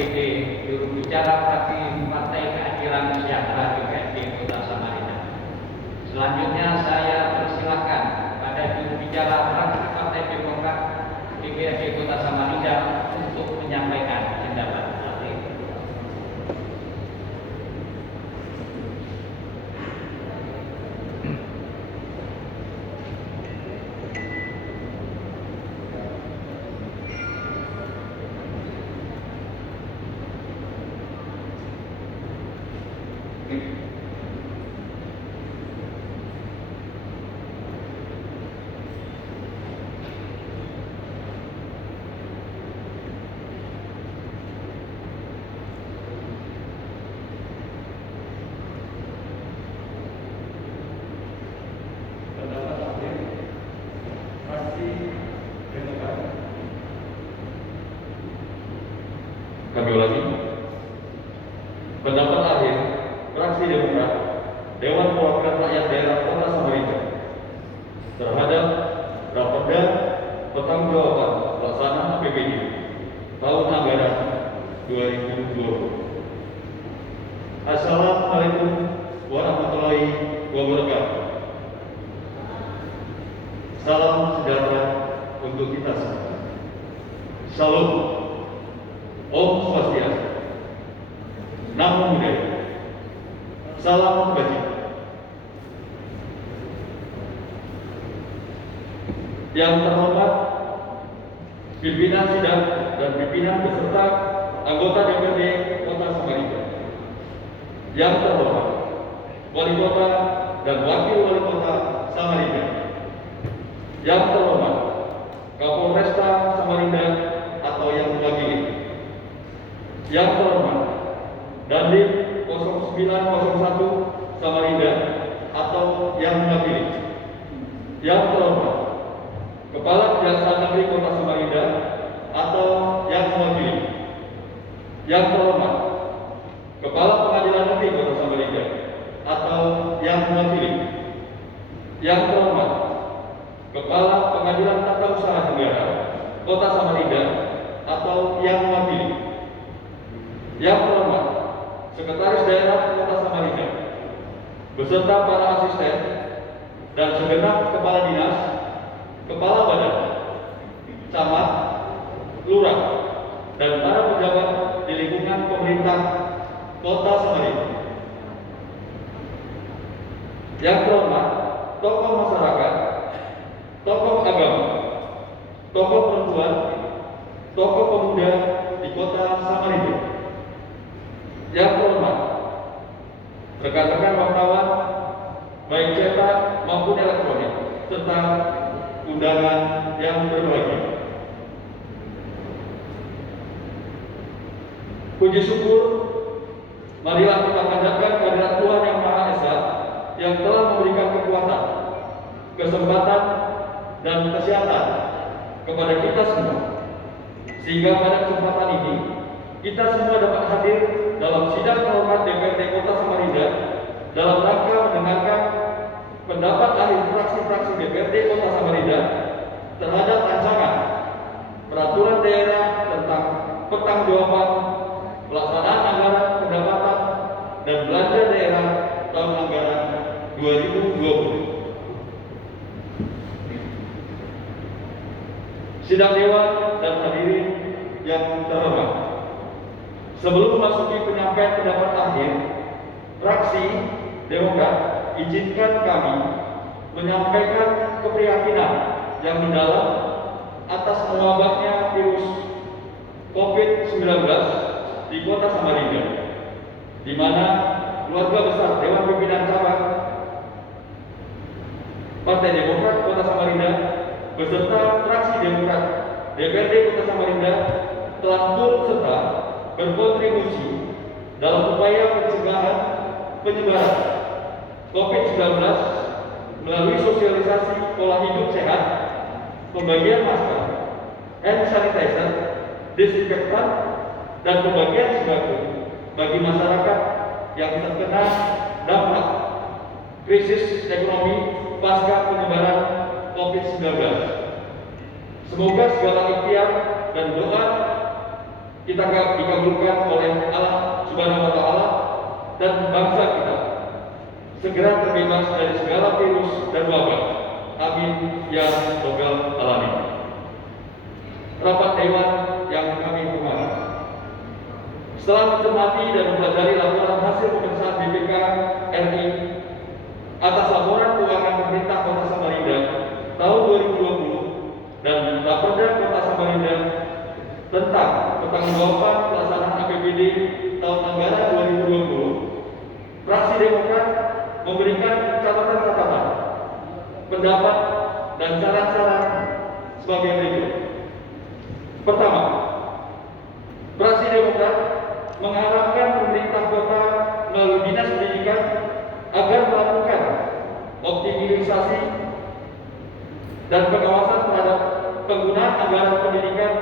DPD juru bicara fraksi Partai Keadilan Sejahtera DPRD Kota Samarinda. Selanjutnya saya persilahkan pada juru bicara fraksi Partai Demokrat DPRD Kota Samarinda untuk menyampaikan pendapat. Kami ulangi. Pendapat akhir fraksi Demokrat Dewan Perwakilan Rakyat Daerah Kota Samarinda terhadap Raperda Pertanggungjawaban Pelaksanaan APBD tahun anggaran 2020. Assalamualaikum warahmatullahi wabarakatuh. Salam sejahtera untuk kita semua. Salam. Om Swastiastu, Namo Buddhaya, Salam Kebajikan. Yang terhormat pimpinan sidang dan pimpinan beserta anggota DPRD Kota Samarinda. Yang terhormat Wali Kota dan Wakil Wali Kota Samarinda. Yang terhormat Kapolresta Samarinda atau yang mewakili. Yang terhormat Dandim 0901 Samarinda atau yang mewakili. Yang terhormat Kepala Kejaksaan Negeri Kota Samarinda atau yang mewakili. Yang terhormat Kepala Pengadilan Negeri Kota Samarinda atau yang mewakili. Yang terhormat Kepala Pengadilan Tata Usaha Negara Kota Samarinda atau yang mewakili. Yang terhormat Sekretaris Daerah Kota Samarinda beserta para asisten dan segenap kepala dinas, kepala badan, camat, lurah, dan para pejabat di lingkungan pemerintah Kota Samarinda. Yang terhormat tokoh masyarakat, tokoh agama, tokoh perempuan, tokoh pemuda di Kota Samarinda. Yang terhormat rekan-rekan wartawan baik cetak maupun elektronik serta undangan yang berbahagia. Puji syukur, marilah kita panjatkan kehadirat Tuhan Yang Maha Esa yang telah memberikan kekuatan, kesempatan, dan kesehatan kepada kita semua, sehingga pada kesempatan ini kita semua dapat hadir dalam sidang terhormat DPRD Kota Samarinda dalam rangka mendengarkan pendapat akhir fraksi-fraksi DPRD Kota Samarinda terhadap rancangan peraturan daerah tentang pertanggungjawaban pelaksanaan anggaran pendapatan dan belanja daerah tahun anggaran 2020. Sidang Dewan dan hadirin yang terhormat, sebelum memasuki penyampaian pendapat akhir, fraksi Demokrat izinkan kami menyampaikan keprihatinan yang mendalam atas mewabahnya virus COVID-19 di Kota Samarinda, di mana keluarga besar Dewan Pimpinan Cabang Partai Demokrat Kota Samarinda beserta fraksi Demokrat DPRD Kota Samarinda telah turut serta berkontribusi dalam upaya pencegahan penyebaran COVID-19 melalui sosialisasi pola hidup sehat, pembagian masker, hand sanitizer, disinfektan, dan pembagian sembako bagi masyarakat yang terkena dampak krisis ekonomi pasca penyebaran COVID-19. Semoga segala ikhtiar dan doa kita dikabulkan oleh Allah Subhanahu wa Ta'ala dan bangsa kita segera terbebas dari segala virus dan wabah. Amin ya rabbal alamin. Rapat Dewan yang kami hormati, setelah mencermati dan mempelajari laporan hasil pemeriksaan BPK RI atas laporan keuangan pemerintah Kota Samarinda tahun 2020 dan Raperda Kota Samarinda tentang pertanggungjawaban pelaksanaan APBD tahun anggaran 2020, fraksi Demokrat memberikan catatan-catatan, pendapat, dan saran-saran sebagai berikut. Pertama, fraksi Demokrat mengharapkan pemerintah kota melalui Dinas Pendidikan agar melakukan optimalisasi dan pengawasan terhadap penggunaan anggaran pendidikan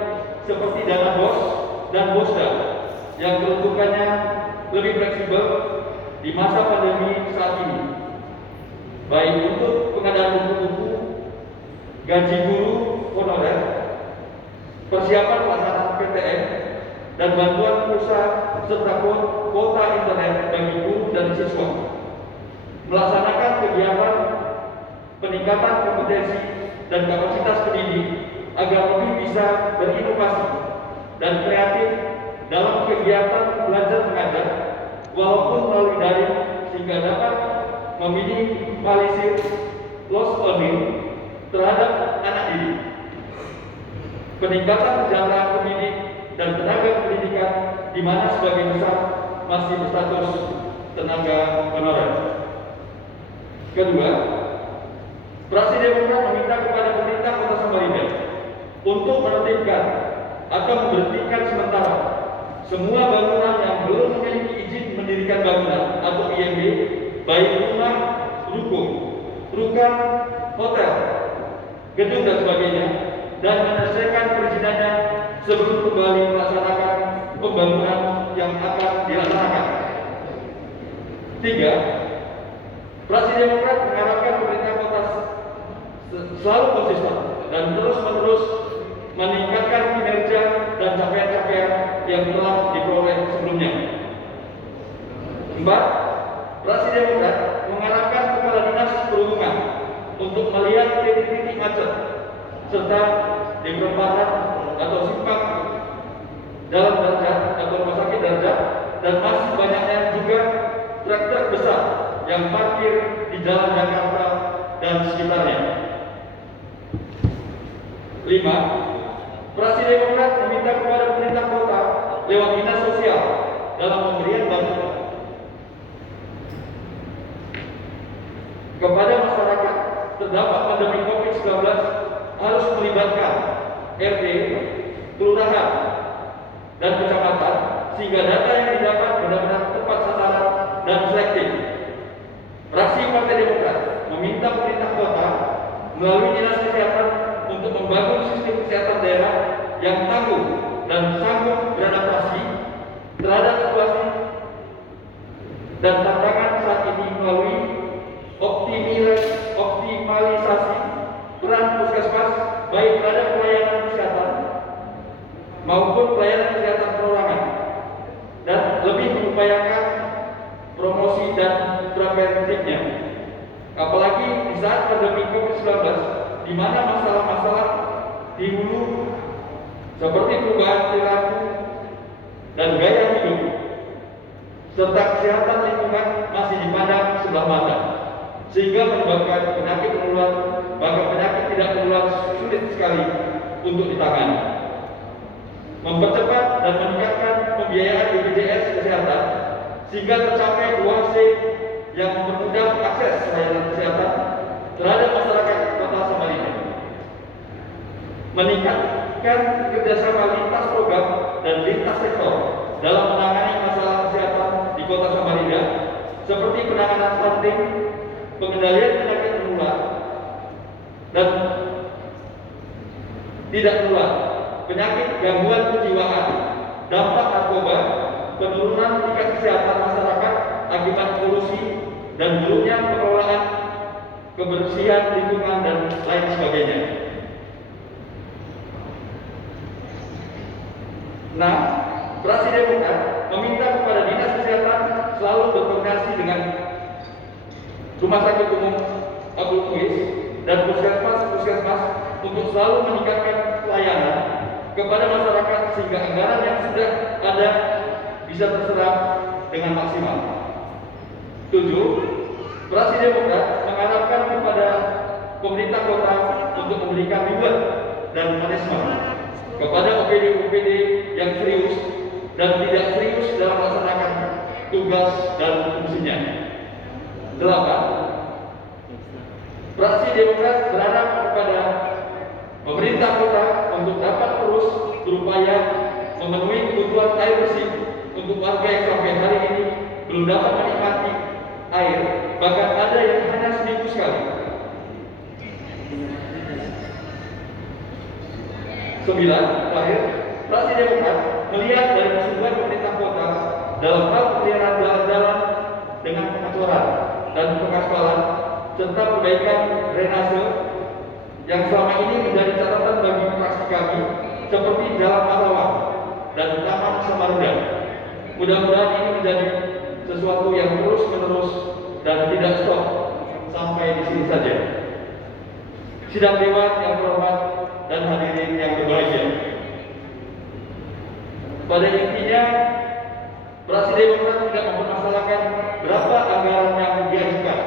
seperti dana BOS dan BOSDA yang peruntukannya lebih fleksibel di masa pandemi saat ini, baik untuk pengadaan buku-buku, gaji guru honorer, persiapan pelaksanaan PTN, dan bantuan pulsa serta kuota internet bagi guru dan siswa. Melaksanakan kegiatan peningkatan kompetensi dan kapasitas pendidik agar lebih bisa berinovasi dan kreatif dalam kegiatan belajar mengajar walaupun melalui daring sehingga dapat meminimalisir loss learning terhadap anak didik. Peningkatan kesejahteraan pendidik dan tenaga pendidikan di mana sebagian besar masih berstatus tenaga honorer. Kedua, fraksi Demokrat meminta kepada pemerintah Kota Samarinda untuk menertibkan atau memberhentikan sementara semua bangunan yang belum memiliki izin mendirikan bangunan atau IMB, baik rumah, ruko, rukan, hotel, gedung dan sebagainya, dan menyelesaikan perizinannya sebelum kembali melaksanakan pembangunan yang akan dilaksanakan. Tiga, fraksi Demokrat mengharapkan pemerintah kota selalu konsisten dan terus-menerus meningkatkan kinerja dan capaian-capaian yang telah diperoleh sebelumnya. Empat, fraksi Demokrat mengharapkan Kepala Dinas Perhubungan untuk melihat titik-titik macet serta di perempatan atau simpang dalam darjat atau rumah sakit darjat, dan masih banyaknya juga truk-truk besar yang parkir di jalan Jakarta dan sekitarnya. 5. Fraksi Demokrat meminta kepada pemerintah kota lewat dinas sosial dalam pemberian bantuan kepada masyarakat terdampak pandemi COVID-19 harus melibatkan RT, kelurahan, dan kecamatan sehingga data yang didapat benar-benar tepat sasaran dan selektif. Fraksi Partai Demokrat meminta pemerintah kota melalui dinas kesehatan untuk membangun sistem kesehatan daerah yang tangguh dan sanggup beradaptasi terhadap situasi dan tantangan saat ini melalui optimalisasi peran puskesmas baik terhadap pelayanan kesehatan maupun pelayanan kesehatan perorangan, dan lebih mengupayakan promosi dan preventifnya. Apalagi di saat pandemi COVID-19, di mana masalah-masalah di hulu seperti perubahan perilaku dan gaya hidup serta kesehatan lingkungan masih dipandang sebelah mata, sehingga menyebabkan penyakit menular, bahkan penyakit tidak menular sulit sekali untuk ditangani. Mempercepat dan meningkatkan pembiayaan BPJS Kesehatan sehingga tercapai 2C yang mempermudah akses layanan kesehatan terhadap masyarakat Kota Samarinda. Meningkatkan kerjasama lintas program dan lintas sektor dalam menangani masalah kesehatan di Kota Samarinda seperti penanganan stunting, pengendalian penyakit menular dan tidak menular, penyakit gangguan kejiwaan, dampak narkoba, penurunan tingkat kesehatan masyarakat akibat polusi, dan buruknya pengelolaan kebersihan lingkungan dan lain sebagainya. 6. Nah, fraksi Demokrat meminta kepada Dinas Kesehatan selalu berkoordinasi dengan Rumah Sakit Umum Abdul Muiz dan puskesmas untuk selalu meningkatkan pelayanan kepada masyarakat sehingga anggaran yang sudah ada bisa terserap dengan maksimal. 7. Fraksi Demokrat mengharapkan kepada pemerintah kota untuk memberikan reward dan punishment kepada OPD-OPD yang serius dan tidak serius dalam melaksanakan tugas dan fungsinya. 8. Fraksi Demokrat berharap kepada pemerintah kota untuk dapat terus berupaya memenuhi kebutuhan air bersih untuk warga yang sampai hari ini belum dapat menikmati air, bahkan ada yang hanya seminggu sekali. 9. Terakhir, fraksi Demokrat melihat dari kesungguhan pemerintah kota dalam hal pemeliharaan jalan-jalan dengan pengacoran dan pengaspalan serta perbaikan drainase yang selama ini menjadi catatan bagi fraksi kami seperti Jalan Pahlawan dan Taman Samarinda. Mudah-mudahan ini menjadi sesuatu yang terus-menerus dan tidak stop sampai di sini saja. Sidang Dewan yang terhormat dan hadirin yang berbahagia. Pada intinya, fraksi Demokrat tidak mempermasalahkan berapa anggaran yang diajukan.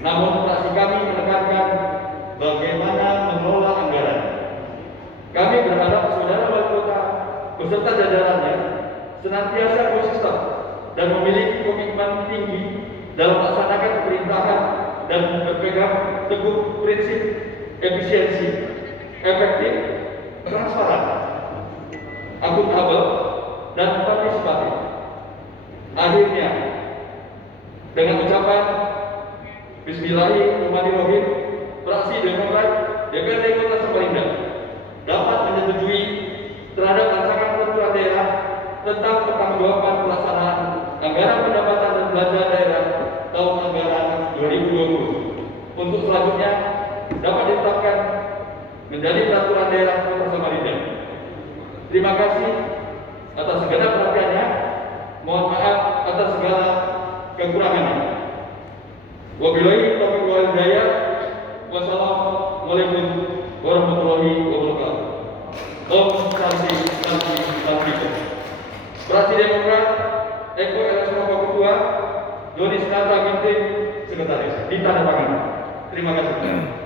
Namun fraksi kami menekankan bagaimana mengelola anggaran. Kami berharap saudara wali kota beserta jajarannya senantiasa konsisten dan memiliki komitmen tinggi dalam melaksanakan pemerintahan dan berpegang teguh prinsip efisiensi, efektif, transparan, akuntabel, dan partisipatif. Akhirnya, dengan ucapan Bismillahirrahmanirrahim, fraksi Demokrat DPRD Kota Samarinda dapat menyetujui terhadap rancangan peraturan daerah tentang pertanggungjawaban pelaksanaan anggaran pendapatan dan belanja daerah tahun anggaran 2020 untuk selanjutnya dapat ditetapkan menjadi peraturan daerah Kota Samarinda. Terima kasih atas segala perhatiannya. Mohon maaf atas segala kekurangannya. Wabillahi taufiq wal hidayah. Wassalamualaikum warahmatullahi wabarakatuh. Om Santi Santi Santi. Fraksi Demokrat Eko RS Ketua, Doni Sinatra Binti, Sekretaris. Ditandatangani. Terima kasih.